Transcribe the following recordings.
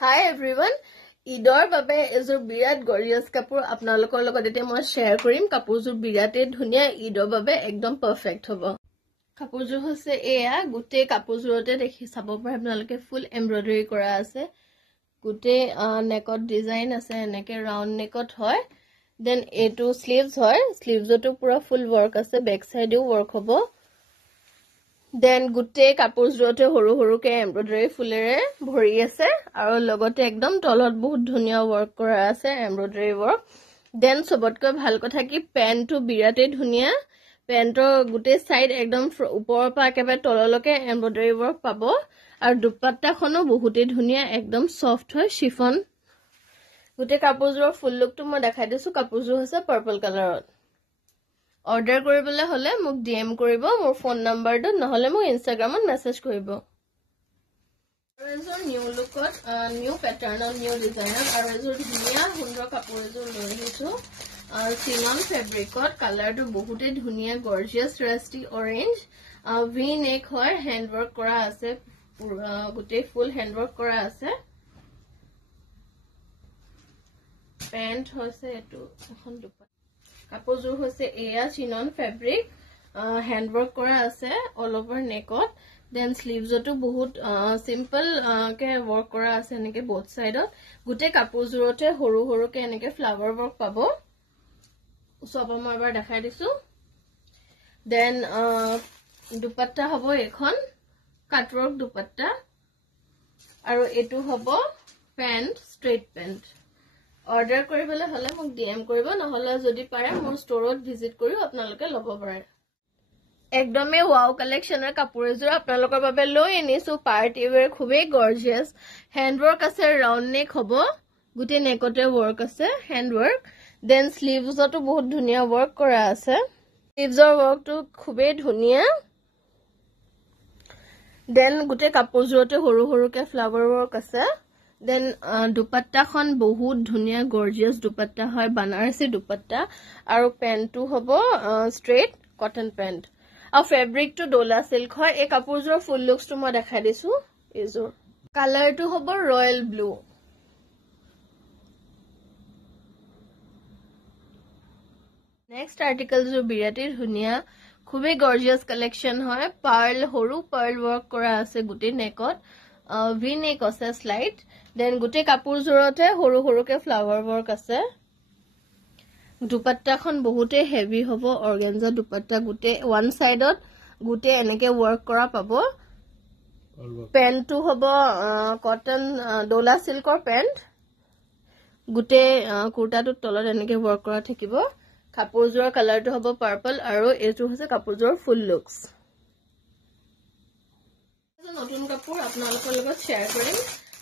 Hi everyone. Idor babe ezur birat gorgeous kapur apnalokor logot ete moi share korim kapurjur birate dhunia idor babe ekdom perfect hobo. Kapurjur hoise eya gute kapurjurote dekhi sabo pare apnaloke full embroidery kora ase. Gute neckot design ase eneke round neckot hoy. Then etu sleeves hoy. Sleeves otu pura full work ase, back side e work hobo. Then gute kapurjote horu horu ke embroidery fulere bhori ase aru logote ekdom tolot bahut dhunia work kora ase embroidery work. Then sobotko bhal kotha ki pant to birate dhunia pant gute side ekdom upor pa ekebe tololoke embroidery work pabo aru dupatta khono bahute dhunia ekdom soft hoy chiffon. Gute kapurjor full look to moi dekhai disu kapurjor hoise purple color. Order koribole hole muk DM koribo mor phone number do nahole muk Instagram on message koribo. Arezor new look new pattern or new design arezor dhunia hundro kapur ezor loi hisu chinon fabric color to bahute dhunia gorgeous rusty orange v neck hoy hand work kora ase gute full hand work kora ase pant hoise etu ekhon dupa kapurjur hoise eya chinon fabric hand work kora ase all over neckot. Then sleeves otu bahut simple ke work kora ase eneke both side ot gute kapurjurote horu horu ke eneke flower work pabo soba moi bar dekhai disu. Then dupatta hobo ekhon cut work dupatta aru etu hobo pant straight pant. Order koribole hole muk DM koribo nahole jodi pare mor store ot visit koriu apnaloke lobo pare. Ekdome wow collection er kapur ezur apnalokor babe loi anisu party wear khube gorgeous hand work ase round neck hobo gute neckote work ase hand work. Then sleeves otu bahut dhunia work kora ase sleeves or work to khube dhunia. Then gute kapurjurote horu horu ke flower work ase. Then dupatta khon bahut dhunia gorgeous dupatta hoy banarasi dupatta aru pant tu hobo straight cotton pant a fabric to dola silk hoy e kapurjor full looks to moi dekhai disu ezor color tu hobo royal blue. Next article jo birate dhunia khube gorgeous collection hoy pearl horu pearl work kora ase guti neckot v neck ase slight. Then gute kapurjorote horu horu ke flower work ase dupatta khon bahute heavy hobo organza dupatta gute one side ot gute eneke work kora pabo pant tu hobo cotton dola silk or pant gute kurta tu tolot eneke work kora thakibo kapurjor color tu hobo purple aru etu hoise kapurjor full looks notun kapur apnalokor logot share korim.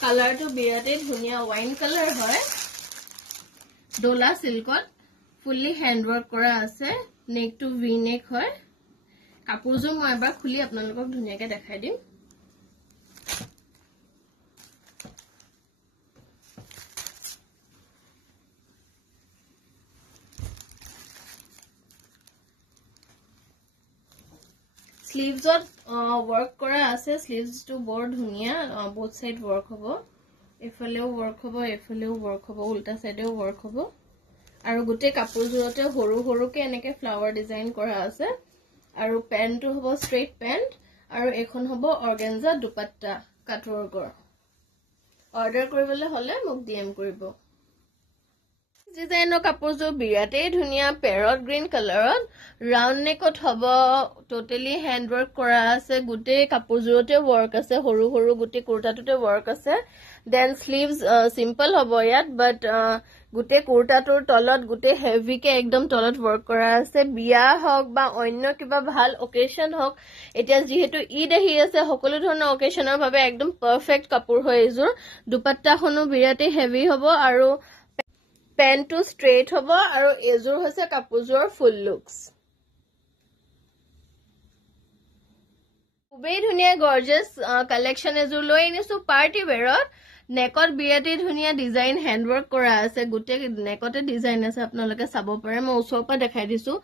Color to birate dhunia wine color hoy dola silkot fully hand work kora ase neck to v neck hoy kapurjor moi ebar khuli apnalokok dhunia ke dekhai dim. Sleeves work kora ase sleeves to bor dhunia both side work hobo efaleo work hobo efaleo work hobo ulta side e work hobo aru gute kapurjurote horu horu ke eneke flower design kora ase aru pant to hobo straight pant aru ekhon hobo organza dupatta cut work or order koribole hole muk DM koribo. Design o kapurjor birate dhunia parrot green color round neckot hobo totally hand work kora ase gute kapurjurote work ase horu horu gute kurta tute work ase. Then sleeves simple hobo yat but gute kurta tur tolot gute heavy ke ekdom tolot work kora ase biya hok ba onno kiba bhal occasion hok etia jihetu eid ahi ase hokolo dhorna occasion er babe ekdom perfect kapur hoy ezur dupatta khonu birate heavy hobo aru pant to straight hobo aru ezur hoise kapurjor full looks khube dhunia gorgeous collection ezur loi anisu party wear neckot birate dhunia design hand work kora ase gute neckote design ase apnaloke sabo pare moi usor pa dekhai disu.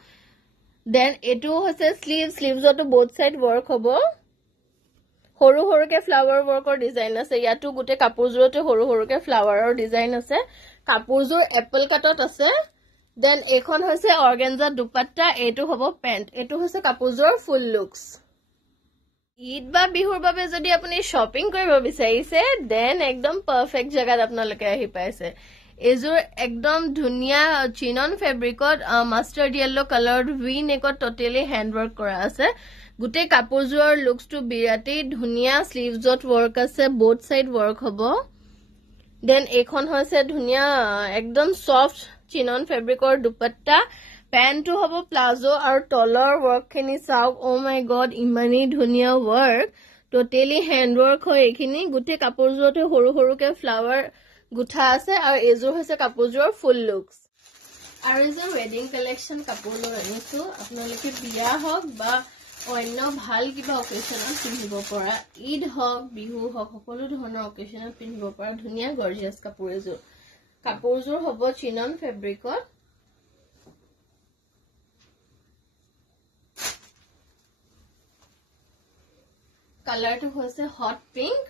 Then etu hoise sleeves otu both side work hobo সৰু সৰুকে flower ৱৰ্কৰ design আছে ইয়াতো গুটে কাপোৰজোৰতে সৰু সৰুকে ফ্লাৱাৰৰ design আছে কাপোৰজোৰ Apple কাটত আছে then এখন হৈছে অৰ্গেঞ্জা দুপাট্টা এটো হ'ব পেন্ট এটো হৈছে কাপোৰজোৰ ফুল লুকস ঈদ বা বিহুৰ বাবে যদি আপুনি শপিং কৰিব বিচাৰিছে দেন একদম পাৰফেক্ট জায়গাত আপোনালোকে আহি পাইছে এজোৰ একদম ধুনিয়া চিনন ফেব্ৰিকত মাস্টাৰ্ড ইয়েলো কালাৰ ভি নেকত টোটালি হ্যান্ডৱৰ্ক কৰা আছে গুটে কাপোৰজোৰ লুকস টু বিৰাটেই ধুনিয়া স্লিভছত ৱৰ্ক আছে বোথ সাইড ৱৰ্ক হ'ব দেন এখন হৈছে ধুনিয়া একদম সফট চিনন ফেব্ৰিকৰ দুপাট্টা পেন্টটো হ'ব প্লাজো আৰু তলৰ ৱৰ্ক খিনি চাওক ও মাই গড ইমানি ধুনিয়া ৱৰ্ক টোটালি হ্যান্ডৱৰ্ক হয় এখিনি গুটে কাপোৰজোৰতে সৰু সৰুকে ফ্লাৱাৰ গুঠা আছে আৰু এজোৰ হৈছে কাপোৰজোৰ ফুল লুকস আৰু এজোৰ ৱেডিং কালেকশন কাপোৰ লৈ আনিছো আপোনালোকে বিয়া হওক বা অন্য ভাল কিবা অকেশনত পিন্ধিব পৰা ঈদ হওক বিহু হওক সকলো ধৰণৰ অকেশনত পিন্ধিব পৰা ধুনিয়া গৰ্জিয়াস কাপোৰজোৰ হ'ব চিনন ফেব্ৰিকত কালাৰটো হৈছে হট পিংক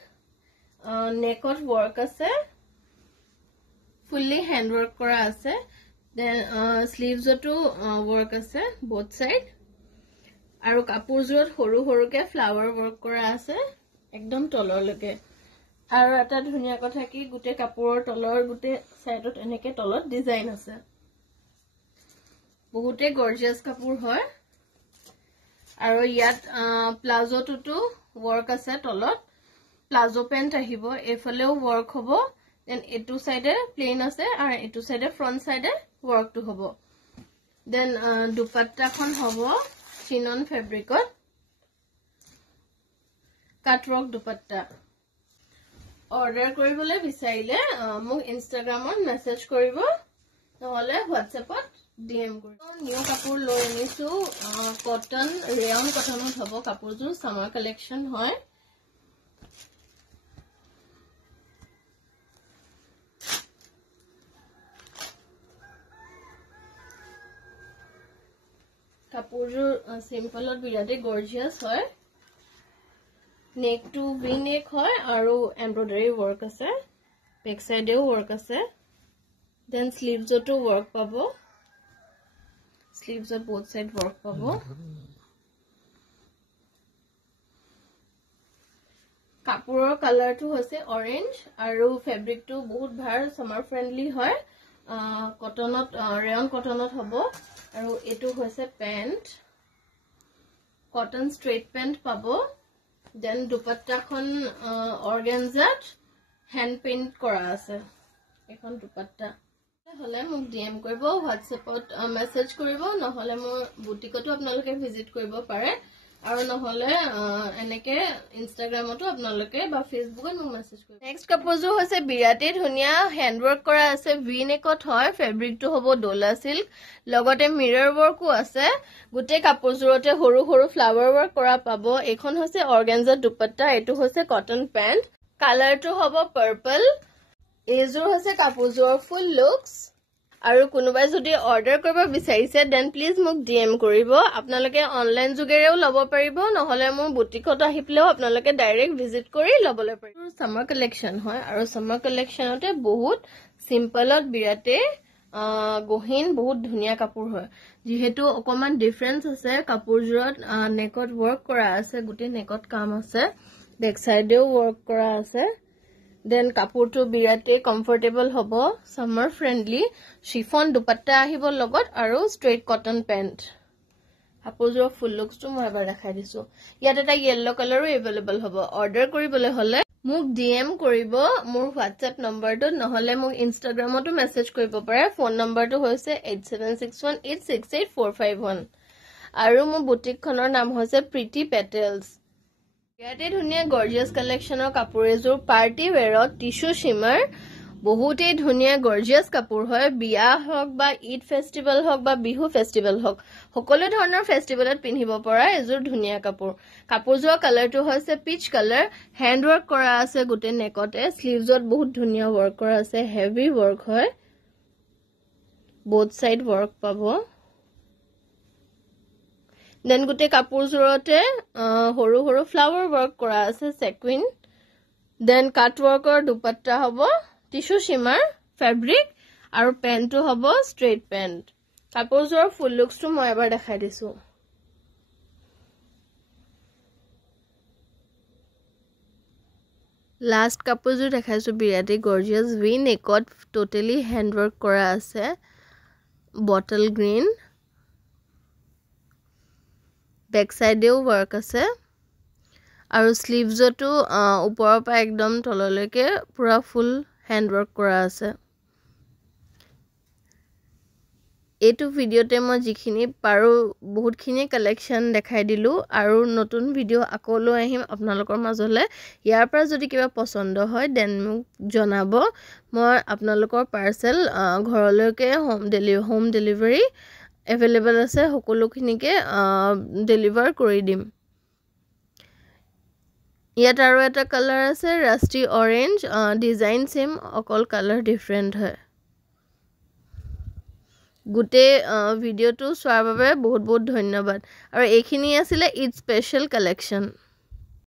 নেকত ৱৰ্ক আছে ফুল্লি হ্যান্ডৱৰ্ক কৰা আছে দেন স্লিভছতো ৱৰ্ক আছে বোথ সাইড আৰু কাপোৰজোৰত সৰু সৰুকে ফ্লাৱাৰ ৱৰ্ক কৰা আছে একদম তললৈকে আৰু এটা ধুনিয়া কথা কি গুটে কাপোৰৰ তলৰ গুটে সাইডত এনেকে তলত ডিজাইন আছে বহুতে গৰ্জিয়াস কাপোৰ হয় আৰু ইয়াত প্লাজোটো ৱৰ্ক আছে তলত প্লাজো পেন্ট আহিব এফালেও ৱৰ্ক হ'ব দেন এটু সাইডে প্লেন আছে আৰু এটু সাইডে ফ্ৰন্ট সাইডে ৱৰ্কটো হ'ব দেন দুপাট্টাখন হ'ব চিনন ফেব্ৰিকত কাটৱৰ্ক দুপাট্টা অৰ্ডাৰ কৰিবলৈ বিচাৰিলে মোক ইনষ্টাগ্ৰামত মেছেজ কৰিব নহলে হোৱাটছএপত ডিএম কৰিব নিউ কাপোৰ লৈ আনিছো কটন ৰেয়ন কটনত হ'ব কাপোৰজোৰ সামাৰ কালেকশন হয় কাপোৰজোৰ সিম্পলত বিৰাটে গৰ্জিয়াস হয় নেক টু ভি নেক হয় আৰু এমব্ৰয়ডাৰী ৱৰ্ক আছে বেক সাইডেও ৱৰ্ক আছে দেন স্লিভছতো ৱৰ্ক পাব স্লিভছত বোথ সাইড ৱৰ্ক পাব কাপোৰৰ কালাৰটো হৈছে অৰেঞ্জ আৰু ফেব্ৰিকটো বহুত ভাল সামাৰ ফ্ৰেন্ডলি হয় কটনত ৰেয়ন কটনত হ'ব আৰু এটো হৈছে পেন্ট কটন ষ্ট্ৰেট পেন্ট পাব দেন দুপাট্টাখন অৰ্গেঞ্জাত হ্যান্ড পেইন্ট কৰা আছে এখন দুপাট্টা হলে মোক ডিএম কৰিব হোৱাটছএপত মেছেজ কৰিব নহলে মোৰ বুটিকতো আপোনালোকে ভিজিট কৰিব পাৰে আৰু নহলে এনেকে ইনষ্টাগ্ৰামতো আপোনালোকে বা ফেসবুকত মোক মেছেজ কৰিব নেক্সট কাপোৰজোৰ হৈছে বিৰাটে ধুনিয়া হ্যান্ডৱৰ্ক কৰা আছে ভি নেকত হয় ফেব্ৰিকটো হ'ব ডোলা সিল্ক লগতে মিৰৰ ৱৰ্কো আছে গুটে কাপোৰজোৰতে সৰু সৰু ফ্লাৱাৰ ৱৰ্ক কৰা পাব এখন হৈছে অৰ্গেঞ্জা দুপাট্টা এটো হৈছে কটন পেন্ট কালাৰটো হ'ব পাৰ্পল এজোৰ হৈছে কাপোৰজোৰ ফুল লুকস আৰু কোনোবাই যদি অৰ্ডাৰ কৰিব বিচাৰিছে দেন প্লিজ মোক ডিএম কৰিব আপোনালোকে অনলাইন যোগেৰেও লব পাৰিব নহলে মোৰ বুটিকত আহি পেলেও আপোনালোকে ডাইৰেক্ট ভিজিট কৰি লবলৈ পাৰিব সামাৰ কালেকশন হয় আৰু সামাৰ কালেকশনতে বহুত সিম্পলত বিৰাটে গহিন বহুত ধুনিয়া কাপোৰ হয় যেহেতু অকমান ডিফাৰেন্স আছে কাপোৰজোৰত নেকত ৱৰ্ক কৰা আছে গুটে নেকত কাম আছে বেক সাইডেও ৱৰ্ক কৰা আছে দেন কাপোৰটো বিৰাটে কমফৰ্টেবল হ'ব সামাৰ ফ্ৰেন্ডলি শিফন দুপাট্টা আহিব লগত আৰু ষ্ট্ৰেট কটন পেন্ট কাপোৰজোৰ ফুল লুকসটো মই এবাৰ দেখাই দিছো ইয়াত এটা ইয়েলো কালাৰো এভেইলেবল হ'ব অৰ্ডাৰ কৰিবলৈ হলে মোক ডিএম কৰিব মোৰ হোৱাটছএপ নম্বৰটো নহলে মোক ইনষ্টাগ্ৰামতো মেছেজ কৰিব পাৰে ফোন নম্বৰটো হৈছে 8761868451 আৰু মোৰ বুটিকখনৰ নাম হৈছে প্ৰিটি পেটেলছ ইয়াতে ধুনিয়া গৰ্জিয়াস কালেকশনৰ কাপোৰ এজোৰ পাৰ্টি ৱেৰত টিস্যু শিমাৰ বহুতে ধুনিয়া গৰ্জিয়াস কাপোৰ হয় বিয়া হওক বা ঈদ ফেষ্টিভেল হওক বা বিহু ফেষ্টিভেল হওক সকলো ধৰণৰ ফেষ্টিভেলত পিন্ধিব পৰা এজোৰ ধুনিয়া কাপোৰজোৰ কালাৰটো হৈছে পিচ কালাৰ হ্যান্ড ৱৰ্ক কৰা আছে গুটে নেকতে স্লিভছত বহুত ধুনিয়া ৱৰ্ক কৰা আছে হেভি ৱৰ্ক হয় বোথ সাইড ৱৰ্ক পাব দেন গোটেই কাপোৰযোৰতে সৰু সৰু ফ্লাৱাৰ ৱৰ্ক কৰা আছে সেকুইন দেন কাট ৱৰ্কৰ দুপাট্টা হ'ব টিস্যু শিমাৰ ফেব্ৰিক আৰু পেন্টটো হ'ব ষ্ট্ৰেট পেন্ট কাপোৰযোৰৰ ফুল লুকসটো মই এবাৰ দেখাই দিছো লাষ্ট কাপোৰযোৰ দেখাইছো বিৰাটে গৰ্জিয়াস ভি নেকত টোটালি হ্যান্ড ওয়াৰ্ক কৰা আছে বটল গ্ৰীন বেক সাইডেও ওয়াৰ্ক আছে আৰু স্লিভজটো ওপৰৰ পৰা একদম তললৈকে পুৰা ফুল হ্যান্ড ওয়াৰ্ক কৰা আছে এইটো ভিডিওতে মই যিখিনি পাৰো বহুতখিনি কালেকশন দেখাই দিলো আৰু নতুন ভিডিও আকৌ লৈ আহিম আপোনালোকৰ মাজলে ইয়াৰ পৰা যদি কিবা পছন্দ হয় দেন মোক জনাব মই আপোনালোকৰ পাৰ্সেল ঘৰলৈকে হোম ডেলিভাৰী अवेलेबल আছে সকলোখিনিকে ডেলিভাৰ কৰি দিম ইয়াত আৰু এটা কালাৰ আছে ৰাষ্টি অৰেঞ্জ ডিজাইন সেম অকল কালাৰ ডিফাৰেন্ট হয় গুটে ভিডিওটো চোৱাৰ বাবে বহুত বহুত ধন্যবাদ আৰু এইখিনি আছিল ঈদ স্পেশাল কালেকশন